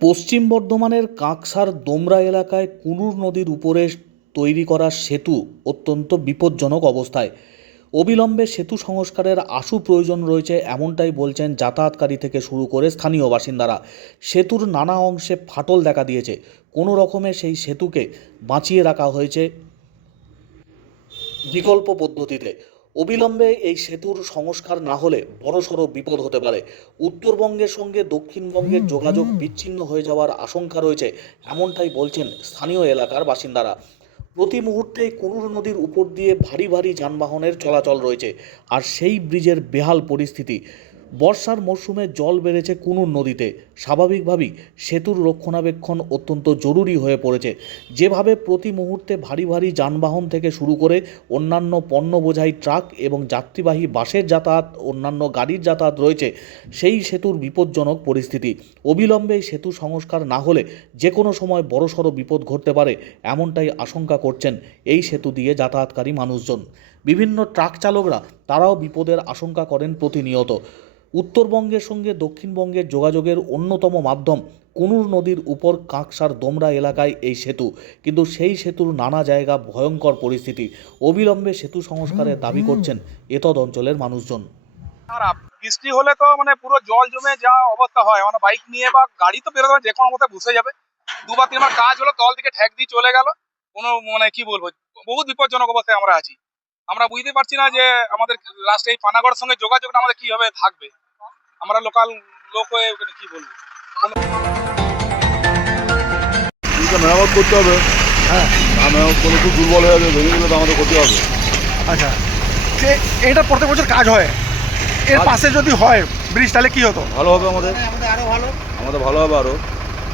পশ্চিম বর্ধমানের কাঁকসার দোমরা এলাকায় কুনুর নদীর উপরে তৈরি করা সেতু অত্যন্ত বিপজ্জনক অবস্থায়। অবিলম্বে সেতু সংস্কারের আশু প্রয়োজন রয়েছে এমনটাই বলছেন যাতায়াতকারী থেকে শুরু করে স্থানীয় বাসিন্দারা। সেতুর নানা অংশে ফাটল দেখা দিয়েছে। কোনো রকমে সেই সেতুকে বাঁচিয়ে রাখা হয়েছে বিকল্প পদ্ধতিতে। অবিলম্বে এই সেতুর সংস্কার না হলে বড়সড় বিপদ হতে পারে। উত্তরবঙ্গের সঙ্গে দক্ষিণবঙ্গের যোগাযোগ বিচ্ছিন্ন হয়ে যাওয়ার আশঙ্কা রয়েছে এমনটাই বলছেন স্থানীয় এলাকার বাসিন্দারা। প্রতি মুহূর্তে কুরুর নদীর উপর দিয়ে ভারী ভারী যানবাহনের চলাচল রয়েছে আর সেই ব্রিজের বেহাল পরিস্থিতি। বর্ষার মরশুমে জল বেড়েছে কুনুর নদীতে। স্বাভাবিকভাবেই সেতুর রক্ষণাবেক্ষণ অত্যন্ত জরুরি হয়ে পড়েছে। যেভাবে প্রতি মুহূর্তে ভারী ভারী যানবাহন থেকে শুরু করে অন্যান্য পণ্য বোঝাই ট্রাক এবং যাত্রীবাহী বাসের যাতায়াত, অন্যান্য গাড়ির যাতায়াত রয়েছে, সেই সেতুর বিপজ্জনক পরিস্থিতি। অবিলম্বে সেতু সংস্কার না হলে যে কোনো সময় বড়সড় বিপদ ঘটতে পারে, এমনটাই আশঙ্কা করছেন এই সেতু দিয়ে যাতায়াতকারী মানুষজন। বিভিন্ন ট্রাক চালকরা তারাও বিপদের আশঙ্কা করেন প্রতিনিয়ত। উত্তরবঙ্গের সঙ্গে দক্ষিণবঙ্গের যোগাযোগের অন্যতম মাধ্যম কুনুর নদীর উপর কাঁকসার দোমরা এলাকায় এই সেতু। কিন্তু সেই সেতুর নানা জায়গা ভয়ঙ্কর পরিস্থিতি। অবিলম্বে সেতু সংস্কারের দাবি করছেন এতদ অঞ্চলের মানুষজন। খারাপ। বৃষ্টি হলে তো মানে পুরো জল জমে যা অবস্থা হয়। মানে বাইক নিয়ে বা গাড়ি তো বেরোতে হবে, যে কোনো মতে বসে যাবে। দুবার তিনবার কাজ হলো তল দিকে ঠেক দিয়ে চলে গেল। কোনো মানে কি বলব বহুত বিপজ্জনক অবস্থায় আমরা আছি। আমরা বুঝতে পারছি না যে আমাদের লাস্টে এই পানাগড়ের সঙ্গে যোগাযোগটা আমাদের কীভাবে থাকবে। আমরা লোকাল লোক হয়ে ওখানে কি বলব? মেরামত করতে হবে। হ্যাঁ। মেরামত করলে খুব দুর্বল হয়ে যাবে ভেঙে গেলে তো আমাদের ক্ষতি হবে। আচ্ছা। যে এটা প্রত্যেক বছর কাজ হয়। এর পাশে যদি হয় ব্রিজ তাহলে কি হতো? ভালো হবে আমাদের। আমাদের ভালো। হবে আরও।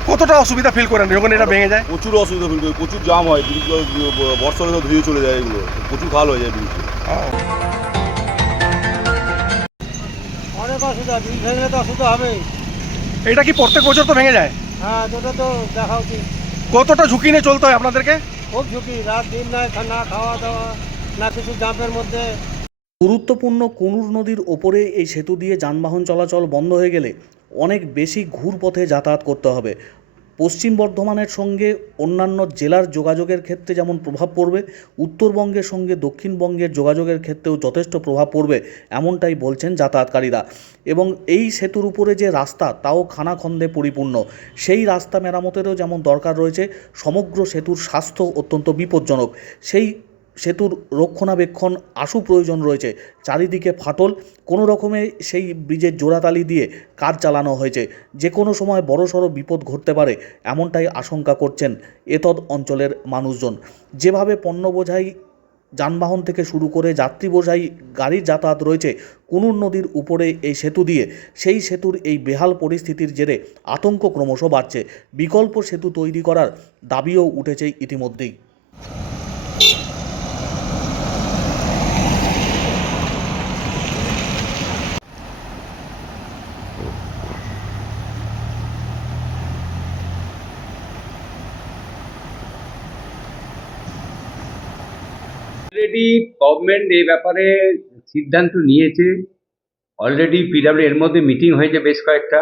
কতটা অসুবিধা ফিল করেন? যখন এটা ভেঙে যায়? প্রচুর অসুবিধা ফিল করি। প্রচুর জাম হয়। ব্রিজগুলো বর্ষা হলে তো ধুয়ে চলে যায় এগুলো। প্রচুর খাল হয়ে যায় ব্রিজ। অসুবিধা ভেঙে তো অসুবিধা হবে এটা কি প্রত্যেক বছর তো ভেঙে যায়? হ্যাঁ তোটা তো দেখা উচিত। কতটা ঝুঁকি নিয়ে চলতে হয় আপনাদেরকে? খুব ঝুঁকি রাত দিন নয় না খাওয়া দাওয়া না কিছু জাম্পের মধ্যে। গুরুত্বপূর্ণ কুনুর নদীর ওপরে এই সেতু দিয়ে যানবাহন চলাচল বন্ধ হয়ে গেলে অনেক বেশি ঘুরপথে যাতায়াত করতে হবে। পশ্চিম বর্ধমানের সঙ্গে অন্যান্য জেলার যোগাযোগের ক্ষেত্রে যেমন প্রভাব পড়বে, উত্তরবঙ্গের সঙ্গে দক্ষিণবঙ্গের যোগাযোগের ক্ষেত্রেও যথেষ্ট প্রভাব পড়বে, এমনটাই বলছেন যাতায়াতকারীরা। এবং এই সেতুর উপরে যে রাস্তা, তাও খানাখন্দে পরিপূর্ণ। সেই রাস্তা মেরামতেরও যেমন দরকার রয়েছে, সমগ্র সেতুর স্বাস্থ্য অত্যন্ত বিপজ্জনক। সেই সেতুর রক্ষণাবেক্ষণ আশু প্রয়োজন রয়েছে। চারিদিকে ফাটল, কোনো রকমে সেই ব্রিজের জোড়াতালি দিয়ে কাজ চালানো হয়েছে। যে কোনো সময় বড়সড় বিপদ ঘটতে পারে, এমনটাই আশঙ্কা করছেন এতদ অঞ্চলের মানুষজন। যেভাবে পণ্য বোঝাই যানবাহন থেকে শুরু করে যাত্রী বোঝাই গাড়ির যাতায়াত রয়েছে, কুনুর নদীর উপরে এই সেতু দিয়ে, সেই সেতুর এই বেহাল পরিস্থিতির জেরে আতঙ্ক ক্রমশ বাড়ছে। বিকল্প সেতু তৈরি করার দাবিও উঠেছে ইতিমধ্যেই। অলরেডি গভর্নমেন্ট এই ব্যাপারে সিদ্ধান্ত নিয়েছে। অলরেডি পিডাব্লিউ এর মধ্যে মিটিং হয়েছে বেশ কয়েকটা।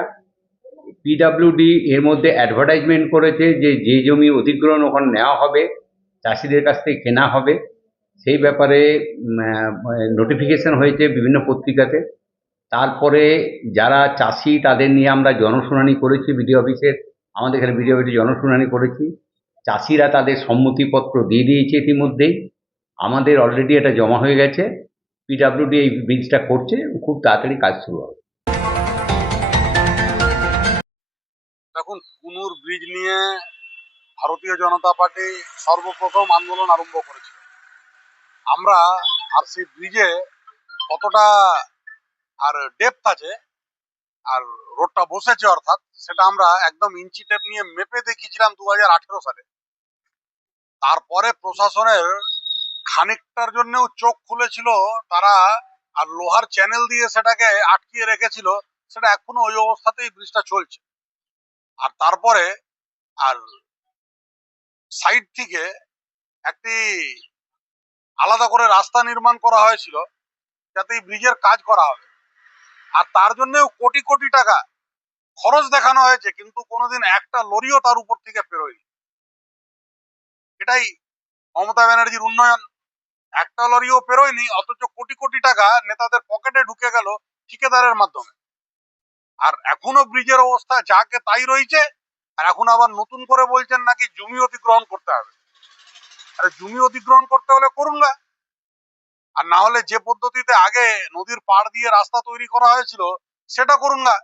পিডাব্লিউডি এর মধ্যে অ্যাডভার্টাইজমেন্ট করেছে যে যে জমি অধিগ্রহণ ওখানে নেওয়া হবে, চাষিদের কাছ থেকে কেনা হবে। সেই ব্যাপারে নোটিফিকেশন হয়েছে বিভিন্ন পত্রিকাতে। তারপরে যারা চাষি, তাদের নিয়ে আমরা জনশুনানি করেছি বিডিও অফিসের আমাদের এখানে বিডিও অফিসে জনশুনানি করেছি। চাষিরা তাদের সম্মতিপত্র দিয়ে দিয়েছে ইতিমধ্যেই। আমাদের অলরেডি এটা জমা হয়ে গেছে। পিডাব্লিউডি এই ব্রিজটা করছে, খুব তাড়াতাড়ি কাজ শুরু হবে। দেখুন কুনুর ব্রিজ নিয়ে ভারতীয় জনতা পার্টি সর্বপ্রথম আন্দোলন আরম্ভ করেছিল। আমরা আর সেই ব্রিজে কতটা আর ডেপথ আছে, আর রোডটা বসেছে অর্থাৎ, সেটা আমরা একদম ইঞ্চি টেপ নিয়ে মেপে দেখিয়েছিলাম দু হাজার আঠেরো সালে। তারপরে প্রশাসনের খানিকটার জন্যও চোখ খুলেছিল, তারা আর লোহার চ্যানেল দিয়ে সেটাকে আটকিয়ে রেখেছিল, সেটা এখনও ওই অবস্থাতেই ব্রিজটা চলছে। আর তারপরে আর সাইড থেকে একটি আলাদা করে রাস্তা নির্মাণ করা হয়েছিল, যাতে এই ব্রিজের কাজ করা হবে। আর তার জন্যও কোটি কোটি টাকা খরচ দেখানো হয়েছে, কিন্তু কোনোদিন একটা লরিও তার উপর থেকে ফেরোয়নি। এটাই মমতা ব্যানার্জির উন্নয়ন। একটা লরিও পেরোয়নি, অথচ কোটি কোটি টাকা নেতাদের পকেটে ঢুকে গেল ঠিকাদারের মাধ্যমে। আর এখনও ব্রিজের অবস্থা যাকে তাই রয়েছে, আর এখন আবার নতুন করে বলছেন নাকি জমি অধিগ্রহণ করতে হবে। আরে জমি অধিগ্রহণ করতে হলে করুন না। আর না হলে যে পদ্ধতিতে আগে নদীর পাড় দিয়ে রাস্তা তৈরি করা হয়েছিল, সেটা করুন না।